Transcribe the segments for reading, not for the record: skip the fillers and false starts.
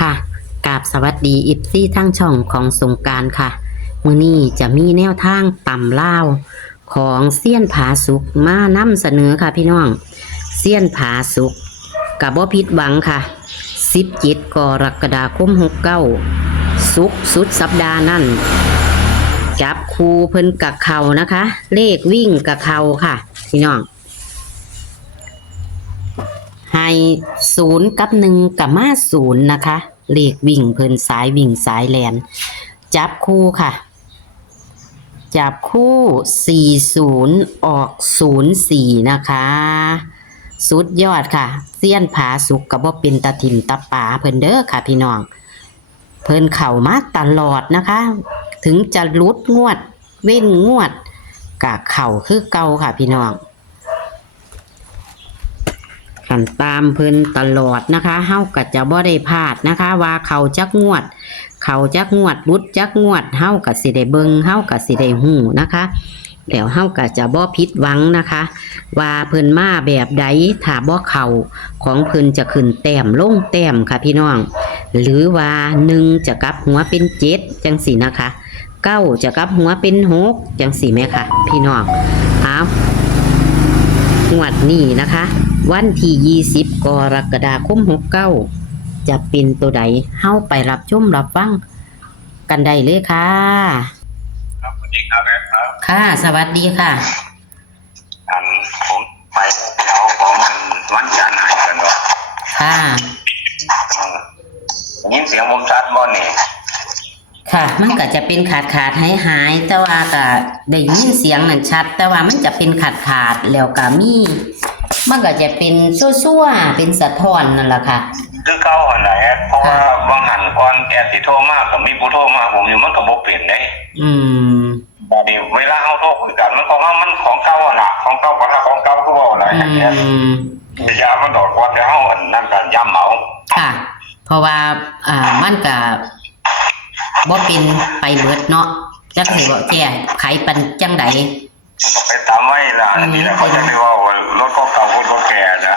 ค่ะกราบสวัสดีอิฟซี่ทั้งช่องของสงกรานต์ค่ะมื้อนี้จะมีแนวทางตำลาวของเซียนผาสุกมานำเสนอค่ะพี่น้องเซียนผาสุกกับบ่ผิดหวังค่ะ17กรกฎาคม69สุกสุดสัปดาห์นั่นจับคู่เพิ่นกับเขานะคะ เลขวิ่งกับเขาค่ะพี่น้องให้0กับ1กับมา0นะคะเลขวิ่งเพิ่นสายวิ่งสายแลนจับคู่ค่ะจับคู่40ออก04นะคะสุดยอดค่ะเซียนผาสุกก็บ่เป็นตาถิ่มตาป่าเพิ่นเด้อค่ะพี่น้องเพิ่นเข้ามาตลอดนะคะถึงจะหลุดงวดเว้นงวดก็เข้าคือเก่าค่ะพี่น้องขันตามเพิ่นตลอดนะคะเฮาก็จะบ่ได้พลาดนะคะว่าเขาจักงวดรุดจักงวดเฮาก็สิได้เบิ่งเฮาก็สิได้ฮู้นะคะแล้วเฮาก็จะบ่ผิดหวังนะคะว่าเพิ่นมาแบบใดถ้าบ่เข้าของเพิ่นจะขึ้นแต้มลงแต้มค่ะพี่น้องหรือว่า1จะกลับหัวเป็น7จังซี่นะคะ9จะกลับหัวเป็น6จังซี่แม่ค่ะพี่น้องงวดนี้นะคะวันที่20กรกฎาคม69จะเป็นตัวใดเฮาไปรับชมรับฟังกันได้เลยค่ะครับสวัสดีครับแม่ครับค่ะสวัสดีค่ะผมไปเอาของวันจันทร์ให้กันเนาะค่ะยินเสียงผมชัดบ่นี่ค่ะมันก็จะเป็นขาดหายแต่ว่าก็ได้ยินเสียงนั่นชัดแต่ว่ามันจะเป็นขาดแล้วก็มีมันก็จะเป็นซั่วๆเป็นสะท้อนนั่นแหละค่ะคือเก่าอันไหนเพราะว่าบางหันก่อนแกสิโทรมาก็มีผู้โทรมาผมอยู่มันก็บ่เปลี่ยนได้บัดนี้เวลาเฮาโทรคุยกันมันของมันของเก่าอ่ะล่ะของเก่าก็ของเก่าคือว่าอะไรอย่างเงี้ยยามันดอกกว่าแต่เฮาอันนั้นก็ย้ำเอาค่ะเพราะว่ามันก็บ่เป็นไปเบิดเนาะจักสิบ่แก้ไขปัญจังใดไปตามไว้ล่ะนี่แหละเขาจะเรียกว่ารถเก่ารถแก่นะ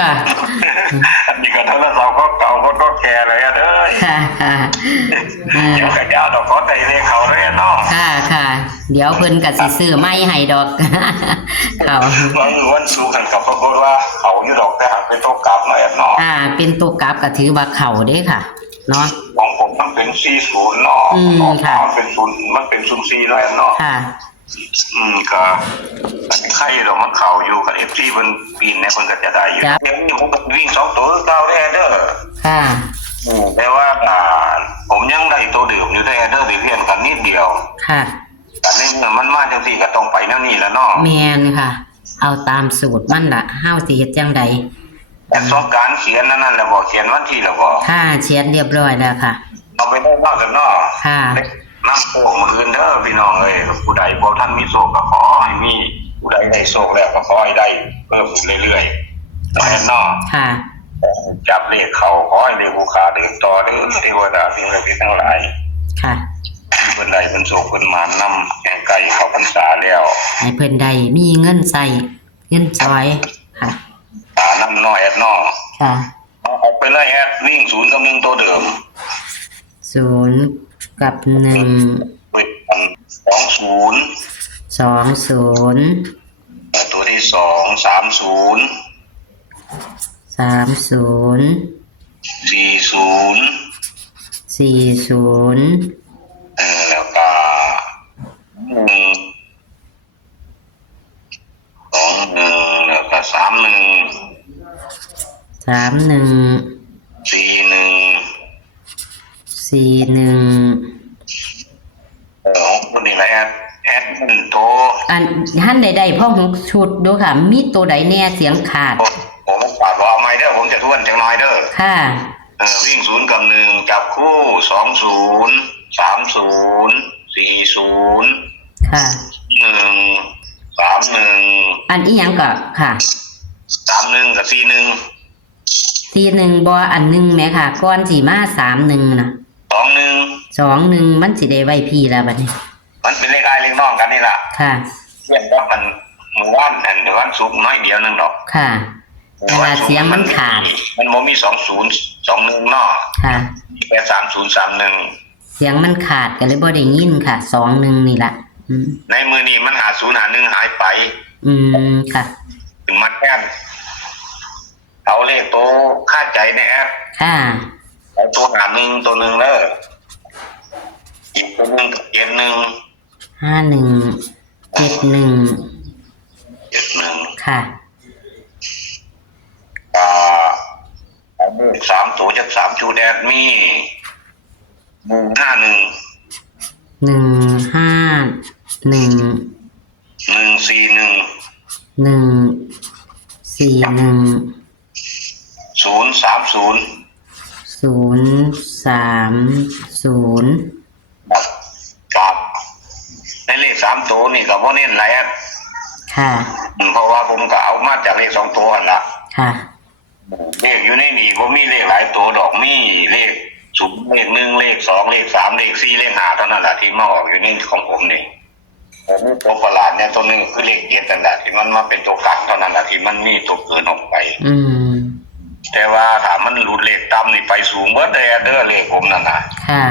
ค่ะอันนี้ก็โทรศัพท์เก่ารถแก่เลยเด้อค่ะเดี๋ยวก็ยาวดอกเขาได้เลขเขาเลยเนาะค่ะเดี๋ยวเพิ่นก็สิซื้อไม้ให้ดอกเขาวันศุกร์กันกับปรากฏว่าเขาอยู่ดอกแต่เป็นตัวกลับหน่อยเนาะเป็นตัวกลับก็ถือว่าเขาเด้ค่ะเนาะของผมมันเป็น40เนาะค่ะมันเป็น04แล้วเนาะค่ะก็ใครดอกมันเข่าอยู่กับ FT เพิ่นปีนเนี่ยเพิ่นก็จะได้อยู่เดี๋ยวนี้ผมก็วิ่ง2ตัวเก่าได้เด้อค่ะแต่ว่าผมยังได้ตัวเดิมอยู่ได้เด้อเพียงกันนิดเดียวค่ะแต่นี่มันมาจังซี่ก็ต้องไปแนวนี้แล้วเนาะแม่นค่ะเอาตามสูตรมันล่ะเฮาสิเฮ็ดจังได๋แต่สองการเขียนนั่นแหละบ่เขียนวันที่แล้วบ่ค่ะเขียนเรียบร้อยแล้วค่ะเอาไปได้นอกกันเนาะค่ะน้ำโป่งมืออื่นเด้อพี่น้องเอ้ยผู้ใดบ่ท่านมีโชคก็ขอให้มีผู้ใดได้โชคแล้วก็ขอให้ได้เพิ่มเรื่อยๆแล้วเนาะค่ะจับเลขเขาขอให้ได้ผู้ขาได้ต่อเด้อเทวดาสิ่งใดทั้งหลายค่ะเพิ่นได้เพิ่นโชคเพิ่นมานำแก่ไก่เข้าพรรษาแล้วให้เพิ่นได้มีเงินใช้เงินซอยค่ะน้ำน้อยเนาะค่ะเอาไปเลยวิ่ง0กับ1ตัวเดิม0กับ1 20ตัวที่2 30 40แล้วก็21แล้วก็คนนี้แหละมันโตท่านใดๆพ่อ6ชุดดูค่ะมีตัวใดแน่เสียงขาดผมฝากเอาไม้เด้อผมจะทวนจังน้อยเด้อค่ะวิ่ง0กับ1จับคู่20 30 40ค่ะ31อันอีหยังก็ค่ะ31กับ41บ่อัน1แม่ค่ะก่อนสิมา31น่ะ21มันสิได้ไว้พี่แล้วบัดนี้มันเป็นเลขอ้ายเลขน้องกันนี่ล่ะค่ะเรียกว่ามันวันศุกร์น้อยเดียวนึงดอกค่ะ เวลาเสียงมันขาดมันโมมี2021เนาะค่ะมีแค่3031เสียงมันขาดก็เลยบ่ได้ยินค่ะ21นี่ล่ะในมือนี้มัน5051หายไปค่ะถึงมันแอนเอาเลขตัวคาดใจในแอปค่ะเอาตัว51ตัวนึงเลยอีกตัวนึง71ค่ะ3ตัวจาก3จูแดดมีครับในเลข3ตัวนี่ก็บ่เน้นหลายค่ะเพราะว่าผมก็เอามาจากเลข2ตัวหั่นล่ะค่ะเลขอยู่ในนี่บ่มีเลขหลายตัวดอกมีเลข0เลข1เลข2เลข3เลข4เลข5เท่านั้นแหละที่มาออกอยู่ในของผมนี่ตัวประหลาดเนี่ยตัวนึงคือเลข7นั่นแหละที่มันมาเป็นตัวกันเท่านั้นแหละที่มันมีตัวเกินออกไปแต่ว่าถ้ามันหลุดเลขต่ำนี่ไปสูงเบิดเด้อเลขผมนั่นน่ะค่ะ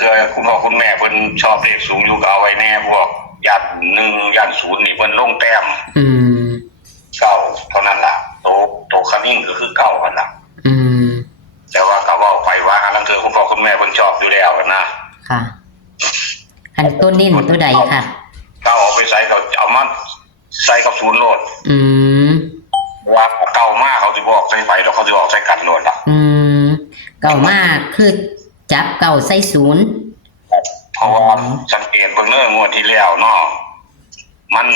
เกิดคุณพ่อคุณแม่เพิ่นชอบเลขสูงอยู่ก็เอาไว้แน่พวกญาติ1ญาติ0นี่เพิ่นลงแต้ม9เท่านั้นล่ะโตคันนิ่งก็คือ9หั่นล่ะแต่ว่าก็เว้าไปว่าลังเทื่อคุณพ่อคุณแม่เพิ่นชอบอยู่แล้วนะค่ะอันตัวนิ่นตัวใดค่ะเก้าเอาไปใส่เขาเอามาใส่กับ0โลดว่าเก่ามากเขาสิบอกใส่ไฟแล้วเขาสิบอกใส่กันโลดล่ะเก่ามากคือจับเก่าใส่0เพราะว่าสังเกตเบิ่งเด้องวดที่แล้วเนาะมัน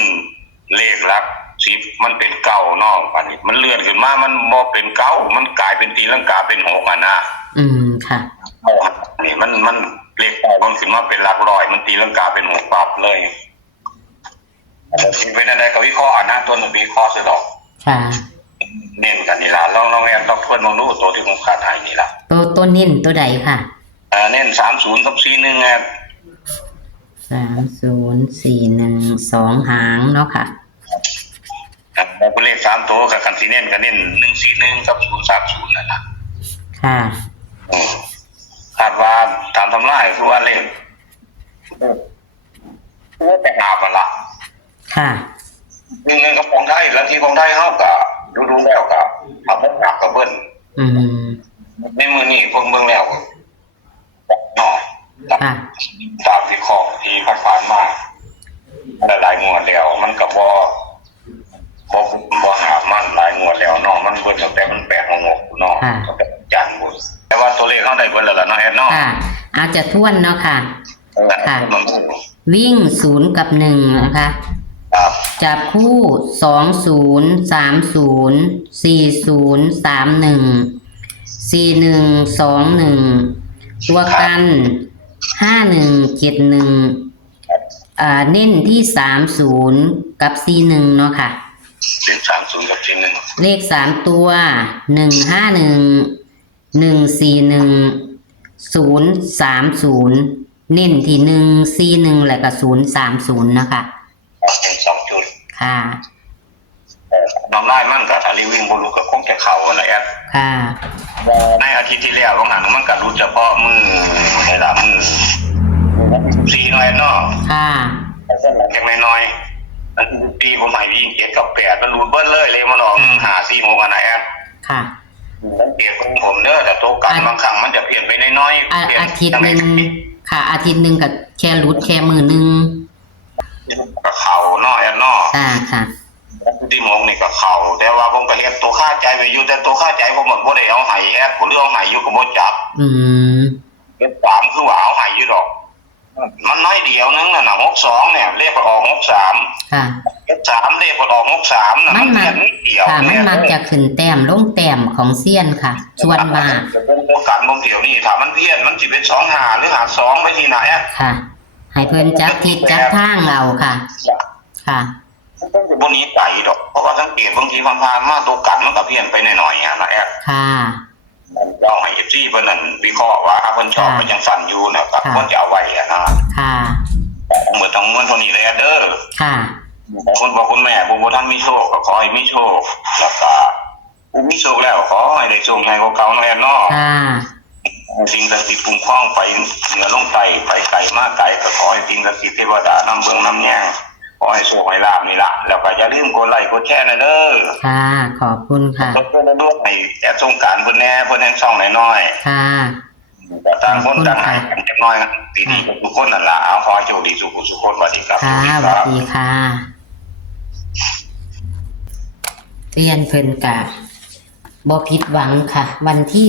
เลขหลัก10มันเป็น9เนาะบัดนี้มันเลื่อนขึ้นมามันบ่เป็น9มันกลายเป็นตีลังกาเป็น6อ่ะนะค่ะนี่มันเลข9มันขึ้นมาเป็นหลักร้อยมันตีลังกาเป็น6ปั๊บเลยสิเป็นอะไรก็วิเคราะห์นะตัวนึงวิเคราะห์ซะดอกค่ะเน้นกันนี่ล่ะลองแอนต้องทวนมองดูตัวที่ผมคาดให้นี่ล่ะตัวเน้นตัวใดค่ะเน้น30กับ41ครับ3041 2หางเนาะค่ะแล้วก็เลข3ตัวกับคันสิเน้นก็เน้น141กับ030นั่นน่ะค่ะคาดว่าตามตำราคือว่าเลขแต่หาบ่ล่ะค่ะเงินกับของไทยแล้วที่ของไทยเฮาก็ดูแล้วก็ทำให้หนักกับเบิ้ลในมือนี่เบิ่งแล้วเนาะตามที่ข้อที่ผ่านมาหลายงวดแล้วมันก็บ่หามันหลายงวดแล้วเนาะมันเบิ่ตั้งแต่มัน8-6เนาะตั้งแต่จันทร์บ่แต่ว่าตัวเลขเฮาได้เบิ่แล้วล่ะเนาะแอดเนาะอาจจะทวนเนาะค่ะค่ะวิ่ง0กับ1นะคะจับคู่20 30 40 31 41 21ตัวกัน51 71เน้นที่30กับ41เนาะค่ะ30กับ41เลข3ตัว151 141 030เน้นที่141แล้วก็030นะคะเป็น2จุดค่ะน้องได้มั่นกับรีวิ่งบอลลูกกับคงจะเข่าอะไรแอดค่ะในอาทิตย์ที่แล้วของหันมันกับรู้เฉพาะมือในหลังมือ4หน่อยเนาะค่ะแค่น้อยนั่นปีผมใหม่วิ่ง7กับ8มันรูดเบิ้ลเลยมันออก5-4โมงนะแอดค่ะสังเกตของผมเด้อแต่โตกันบางครั้งมันจะเปลี่ยนไปน้อยอาทิตย์นึงค่ะอาทิตย์นึงกับแค่รูดแค่มือนึงกับเข่าน้อยเนาะค่ะที่มองนี่กับเข่าแต่ว่าผมก็เฮ็ดตัวค่าใจไปอยู่แต่ตัวค่าใจผมเหมือนบ่ได้เอาให้แอดผมเอาให้อยู่ก็บ่จับเฮ็ด3คือว่าเอาให้อยู่ดอกมันน้อยเดียวนึงน่ะ62เนี่ยเลขออก63ค่ะเฮ็ด3เลขออก63น่ะมันแค่นิดเดียวค่ะมันมักจะขึ้นแต้มลงแต้มของเซียนค่ะส่วนมากโอกาสบ่เดียวนี่ถ้ามันเพี้ยนมันสิเป็น25หรือ52ไปที่ไหนอ่ะค่ะให้เพิ่นจับทิศจับทางเอาค่ะค่ะบนนี้ไก่ดอกเพราะว่าสังเกตบางทีผ่านมาตัวกันมันก็เพี้ยนไปหน่อยๆนะแอดค่ะเราให้FCเพิ่นนั่นวิเคราะห์ว่าเพิ่นชอบมันยังสั่นอยู่นะครับเพิ่นจะเอาไว้นะค่ะเหมือนทั้งมวลเท่านี้เลยเด้อค่ะคนบอกคุณแม่บ่ทันมีโชคก็ขอให้มีโชคแล้วก็ มีโชคแล้วขอให้ได้โชคใหญ่กว่าเก่าแน่นอน ค่ะ สิ่งศักดิ์สิทธิ์คุ้มครองไปเหนือลงไตไปไกลมากไกลก็ขอให้สิ่งศักดิ์สิทธิ์เทวดานำเบิ่งนำแย่งขอให้โชคให้ลาภนี่ละแล้วก็อย่าลืมกดไลค์กดแชร์นะเด้อ ค่ะขอบคุณค่ะ กดเพื่อนด้วยให้แอดสงกรานต์เพิ่นแน่เพิ่นแห่งช่องน้อย ค่ะ ๆก็ต่างคนต่างให้กันจักหน่อยดีๆกับทุกคนนั่นล่ะเอาขอให้โชคดีสุขสุขคนสวัสดีครับ ค่ะสวัสดีค่ะเรียนเพิ่นกะบ่ผิดหวังค่ะ วันที่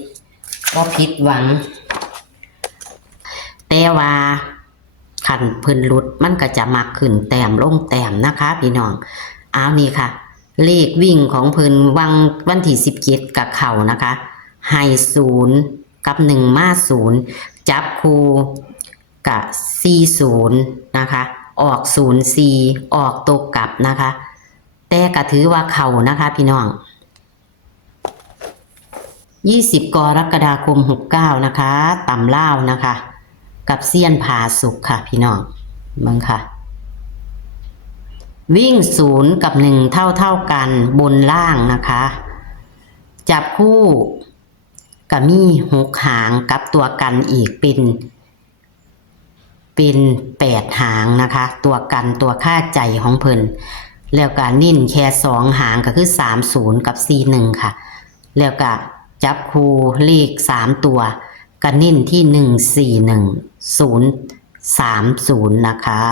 17บ่ผิดหวัง แต่ว่าขันเพิ่นหลุดมันก็จะมักขึ้นแต้มลงแต้มนะคะพี่น้องเอานี่ค่ะ เลขวิ่งของเพิ่นวันที่17กับเขานะคะให้0กับ1มา0จับคู่กับ40นะคะออก04ออกตกกลับนะคะแต่ก็ถือว่าเขานะคะพี่น้อง20กรกฎาคม69นะคะตำล่าวนะคะกับเซียนผาสุกค่ะพี่น้องมึงค่ะวิ่ง0กับ1เท่ากันบนล่างนะคะจับคู่กับมี6หางกับตัวกันอีกเป็น8หางนะคะตัวกันตัวค่าใจของเพิ่นแล้วก็นิ่นแค่2หางก็คือ30กับ41ค่ะแล้วก็จับคู่เลข3ตัวก็นิ่นที่141030นะคะ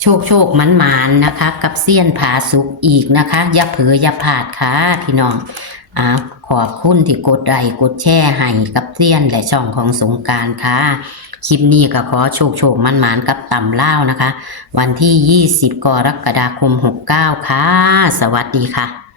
โชคมันนะคะกับเซียนผาสุกอีกนะคะอย่าเผลออย่าพลาดค่ะพี่น้องขอบคุณที่กดไลค์กดแชร์ให้กับเซียนและช่องของสงกรานต์ค่ะคลิปนี้ก็ขอโชคมันกับตำล่าวนะคะวันที่20กรกฎาคม69ค่ะสวัสดีค่ะ